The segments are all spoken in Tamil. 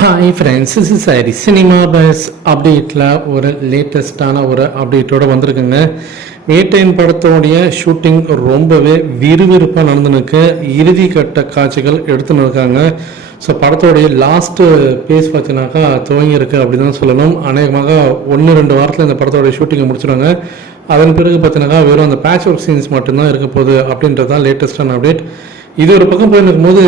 Hi friends is is sorry cinema buzz அப்டேட்டில் ஒரு லேட்டஸ்டான ஒரு அப்டேட்டோட வந்திருக்குங்க. வேட்டையின் படத்தோடைய ஷூட்டிங் ரொம்பவே விறுவிறுப்பாக நடந்துனுக்கு இறுதி கட்ட காட்சிகள் எடுத்துன்னு இருக்காங்க. ஸோ படத்தோடைய லாஸ்ட்டு பேஸ் பார்த்தீங்கன்னாக்கா துவங்கியிருக்கு அப்படி தான் சொல்லணும். அநேகமாக ஒன்று ரெண்டு வாரத்தில் இந்த படத்தோடைய ஷூட்டிங்கை முடிச்சிடுவாங்க அதன் பிறகு பார்த்தீங்கன்னாக்கா வெறும் அந்த பேட்ச் ஒர்க் சீன்ஸ் மட்டும்தான் இருக்க போகுது அப்படின்றது தான் லேட்டஸ்டான அப்டேட் இது ஒரு பக்கம் போயிருக்கும் போது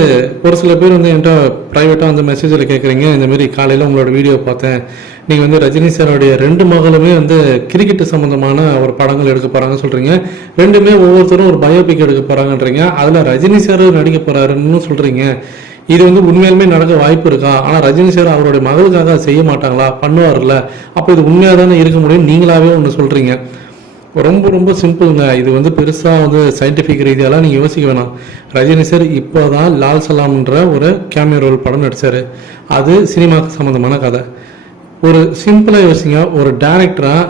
ஒரு சில பேர் வந்து என்கிட்ட ப்ரைவேட்டாக வந்து மெசேஜில் கேட்குறீங்க இந்த மாதிரி காலையில் உங்களோட வீடியோ பார்த்தேன். நீங்கள் வந்து ரஜினி சாரோடைய ரெண்டு மகளுமே வந்து கிரிக்கெட் சம்மந்தமான ஒரு படங்கள் எடுக்க போகிறாங்கன்னு சொல்கிறீங்க ரெண்டுமே ஒவ்வொருத்தரும் ஒரு பயோபிக் எடுக்க போகிறாங்கன்றீங்க அதில் ரஜினி சார் நடிக்க போகிறாருன்னு சொல்கிறீங்க இது வந்து உண்மையிலுமே நடக்க வாய்ப்பு இருக்கா? ஆனால் ரஜினி சார் அவருடைய மகளுக்காக செய்ய மாட்டாங்களா? பண்ணுவார்ல அப்போ இது உண்மையாக தானே இருக்க முடியும்? நீங்களாவே ஒன்று சொல்கிறீங்க ரொம்ப ரொம்ப சிம்பிளுங்க இது வந்து பெருசாக வந்து சயின்டிஃபிக் ரீதியாலாம் நீங்கள் யோசிக்க வேணாம். ரஜினி சார் இப்போ தான் லால் சலாம்ன்ற ஒரு கேமியோ ரோல் படம் நடித்தார் அது சினிமாவுக்கு சம்மந்தமான கதை. ஒரு சிம்பிளாக யோசிங்க. ஒரு டேரக்டராக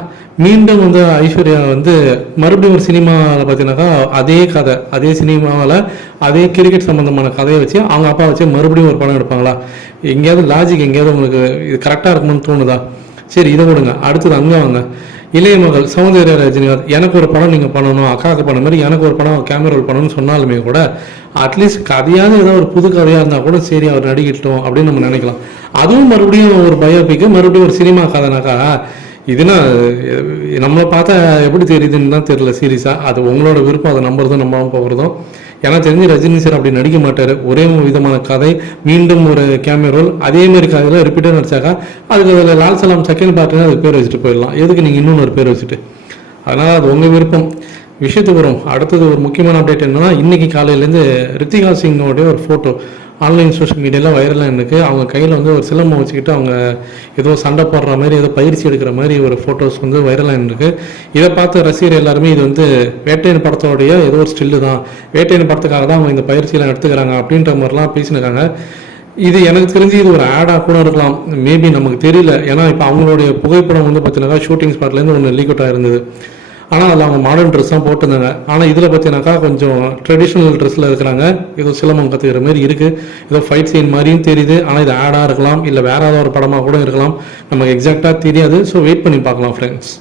மீண்டும் வந்து ஐஸ்வர்யா வந்து மறுபடியும் ஒரு சினிமாவில் பார்த்தீங்கன்னாக்கா அதே கதை அதே சினிமாவில் அதே கிரிக்கெட் சம்மந்தமான கதையை வச்சு அவங்க அப்பா வச்சு மறுபடியும் ஒரு படம் எடுப்பாங்களா? எங்கேயாவது லாஜிக் எங்கேயாவது உங்களுக்கு இது கரெக்டாக இருக்கும்னு தோணுதா? சரி இதை விடுங்க. அடுத்தது அங்கே வாங்க. இளைய மகள் சௌந்தர்ய ரஜினிகாந்த் எனக்கு ஒரு படம் நீங்கள் பண்ணணும் அக்காவுக்கு பண்ண மாதிரி எனக்கு ஒரு படம் கேமரா ரோல் பண்ணணும்னு சொன்னாலுமே கூட அட்லீஸ்ட் கதையாவது ஏதோ ஒரு புது கதையாக இருந்தால் கூட சரி அவர் நடிக்கட்டும் அப்படின்னு நம்ம நினைக்கலாம். அதுவும் மறுபடியும் ஒரு பயோபிக்கு மறுபடியும் ஒரு சினிமா கதைனாக்கா இதுனா நம்மளை பார்த்தா எப்படி தெரியுதுன்னு தான் தெரியல சீரியஸாக அது உங்களோட விருப்பம் அதை நம்புறதும் நம்பாமல் போகிறதும் ஏன்னா தெரிஞ்சு ரஜினி சார் அப்படி நடிக்க மாட்டார். ஒரே விதமான கதை மீண்டும் ஒரு கேமரோல் ரோல் அதே மாதிரி கதையில் ரிப்பீட்டாக நடிச்சாக்கா அதுக்கு அதில் லால் சலாம் செகண்ட் பார்ட்டுன்னு அதுக்கு பேர் வச்சுட்டு போயிடலாம். எதுக்கு நீங்கள் இன்னொன்று பேர் வச்சுட்டு? அதனால் அது உங்கள் விருப்பம். விஷயத்துக்கு வரும். அடுத்தது ஒரு முக்கியமான அப்டேட் என்னன்னா இன்னைக்கு காலையிலேருந்து ரித்திகா சிங்கோடைய ஒரு ஃபோட்டோ ஆன்லைன் சோஷியல் மீடியாலாம் வைரலாக எனக்கு அவங்க கையில் வந்து ஒரு சிலம்பம் வச்சுக்கிட்டு அவங்க ஏதோ சண்டை போடுற மாதிரி ஏதோ பயிற்சி எடுக்கிற மாதிரி ஒரு ஃபோட்டோஸ் வந்து வைரலாக இருக்கு. இதை பார்த்த ரசிகர் எல்லாருமே இது வந்து வேட்டையன் படத்தோடைய ஏதோ ஒரு ஸ்டில்லு தான். வேட்டையன் படத்துக்காக தான் அவங்க இந்த பயிற்சியெல்லாம் எடுத்துக்கிறாங்க அப்படின்ற மாதிரிலாம் பேசினிருக்காங்க இது எனக்கு தெரிஞ்சு இது ஒரு ஆடாக கூட இருக்கலாம். மேபி நமக்கு தெரியல. ஏன்னா இப்போ அவங்களுடைய புகைப்படம் வந்து பார்த்தீங்கன்னா ஷூட்டிங் ஸ்பாட்லேருந்து ஒன்று லீக் அவுட் ஆயிருந்தது. ஆனால் அதில் அவங்க மாடர்ன் ட்ரெஸ் தான் போட்டிருந்தாங்க. ஆனால் இதில் பார்த்தீங்கன்னாக்கா கொஞ்சம் ட்ரெடிஷ்னல் ட்ரெஸ்ஸில் இருக்கிறாங்க. ஏதோ சிலம்பம் கற்றுக்கிற மாதிரி இருக்குது ஏதோ ஃபைட் சீன் மாதிரியும் தெரியுது. ஆனால் இது ஆடாக இருக்கலாம். இல்லை வேற ஏதாவது ஒரு படமாக கூட இருக்கலாம். நமக்கு எக்ஸாக்டாக தெரியாது. ஸோ வெயிட் பண்ணி பார்க்கலாம் ஃப்ரெண்ட்ஸ்